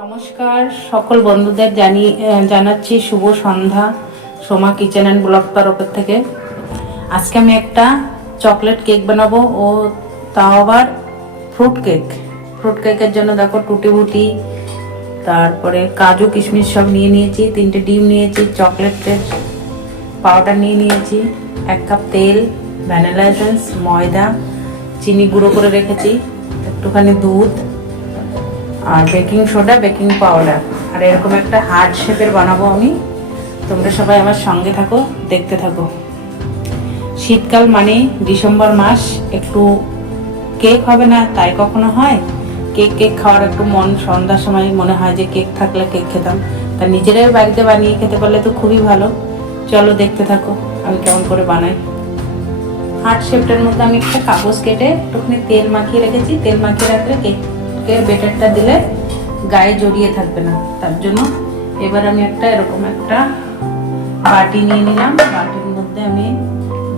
নমস্কার সকল বন্ধুদের জানাচ্ছি শুভ সন্ধ্যা সোমা কিচেন অ্যান্ড ব্লগ তরফের থেকে। আজকে আমি একটা চকলেট কেক বানাবো, ও তাও আবার ফ্রুট কেকের জন্য দেখো টুটি বুটি, তারপরে কাজু কিশমিশ সব নিয়ে নিয়েছি, 3টে ডিম নিয়েছি, চকলেটের পাউডার নিয়ে নিয়েছি, 1 কাপ তেল, ভ্যানিলা এসেন্স, ময়দা, চিনি গুঁড়ো করে রেখেছি, একটুখানি দুধ আর বেকিং সোডা, বেকিং পাউডার। আর এরকম একটা হার্ট শেপের বানাবো আমি। তোমরা সবাই আমার সঙ্গে থাকো, দেখতে থাকো। শীতকাল মানে ডিসেম্বর মাস, একটু কেক হবে না তাই কখনো হয়? কেক খাওয়ার একটু মন, সন্ধ্যার সময় মনে হয় যে কেক থাকলে কেক খেতাম। তা নিজেরাই বাড়িতে বানিয়ে খেতে পারলে তো খুবই ভালো। চলো দেখতে থাকো আমি কেমন করে বানাই। হার্ট শেপটার মধ্যে আমি একটা কাগজ কেটে একটুখানি তেল মাখিয়ে রেখেছি। তেল মাখিয়ে রাখলে কেকের বেটারটা দিলে গায়ে জড়িয়ে থাকবে না, তার জন্য। এবার আমি এরকম একটা বাটি নিয়ে নিলাম। বাটির মধ্যে আমি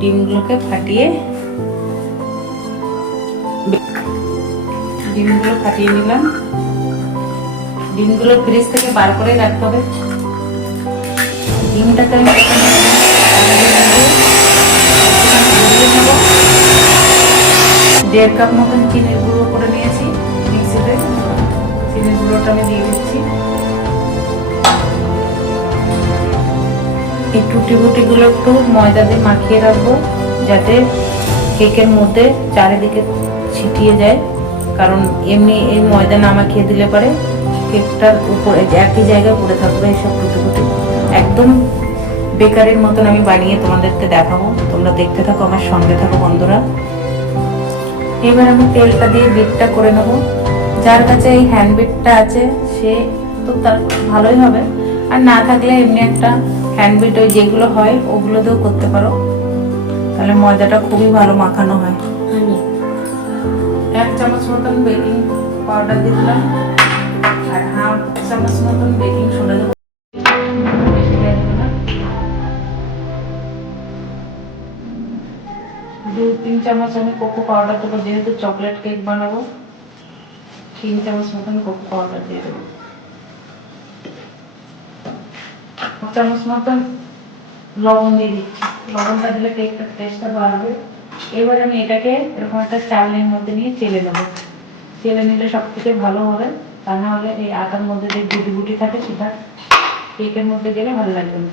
ডিমগুলো ফাটিয়ে নিলাম। ডিমগুলো ফ্রিজ থেকে বার করে রাখতে হবে। ডিমটাকে আমি 1.5 কাপ মতন চিনির গুঁড়ো করে নিয়েছি মিক্সিতে। চিনির গুঁড়োটা আমি দিয়ে দিচ্ছি। এই টুটি বুটিগুলো একটু ময়দা দিয়ে মাখিয়ে রাখবো, যাতে কেকের মধ্যে চারিদিকে ছিটিয়ে যায়। কারণ এমনি এই ময়দা না মাখিয়ে দিলে পরে কেকটার উপরে একই জায়গায় পড়ে থাকবে এইসব টুটি বুটি। একদম বেকারির মতন আমি বানিয়ে তোমাদেরকে দেখাবো। তোমরা দেখতে থাকো, আমার সঙ্গে থাকো বন্ধুরা। এবার আমি তেলটা দিয়ে বিটটা করে নেব। যার কাছে এই হ্যান্ড বিটটা আছে সে তো তার ভালোই হবে, আর না থাকলে এমনি একটা হ্যান্ড বিট ওই যেগুলো হয় ওগুলো দিয়েও করতে পারো, তাহলে ময়দাটা খুবই ভালো মাখানো হয়। 1 চামচ মতন বেকিং পাউডার দিলাম, আর 1/2 চামচ মতন বেকিং সোডা দেবো। 2-3 চামচ আমি কোকো পাউডার দেবো, যেহেতু চকলেট কেক বানাবো। 3 চামচ মতন কোকো পাউডার দিয়ে দেবো। 1 চামচ মতন লবণ দিয়ে দিচ্ছি। লবণটা দিলে কেকটার টেস্টটা বাড়বে। এবার আমি এটাকে এরকম একটা চালনির মধ্যে নিয়ে চেলে নেবো। চেলে নিলে সব থেকে ভালো হবে, তা না হলে এই আটার মধ্যে যে গুটি গুটি থাকে সেটা কেকের মধ্যে গেলে ভালো লাগবে না।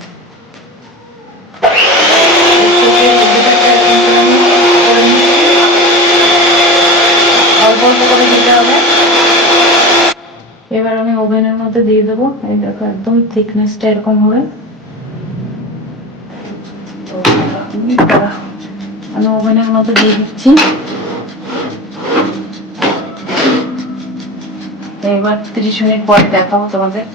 অল্প অল্প করে দিতে হবে। এবার আমি ওভেনের মধ্যে দিয়ে দেবো। এই দেখো একদম থিকনেসটা এরকম হবে। আমি ওভেনের মধ্যে দিয়ে দিচ্ছি। এবার 30 মিনিট পরে দেখাবো তোমাদের।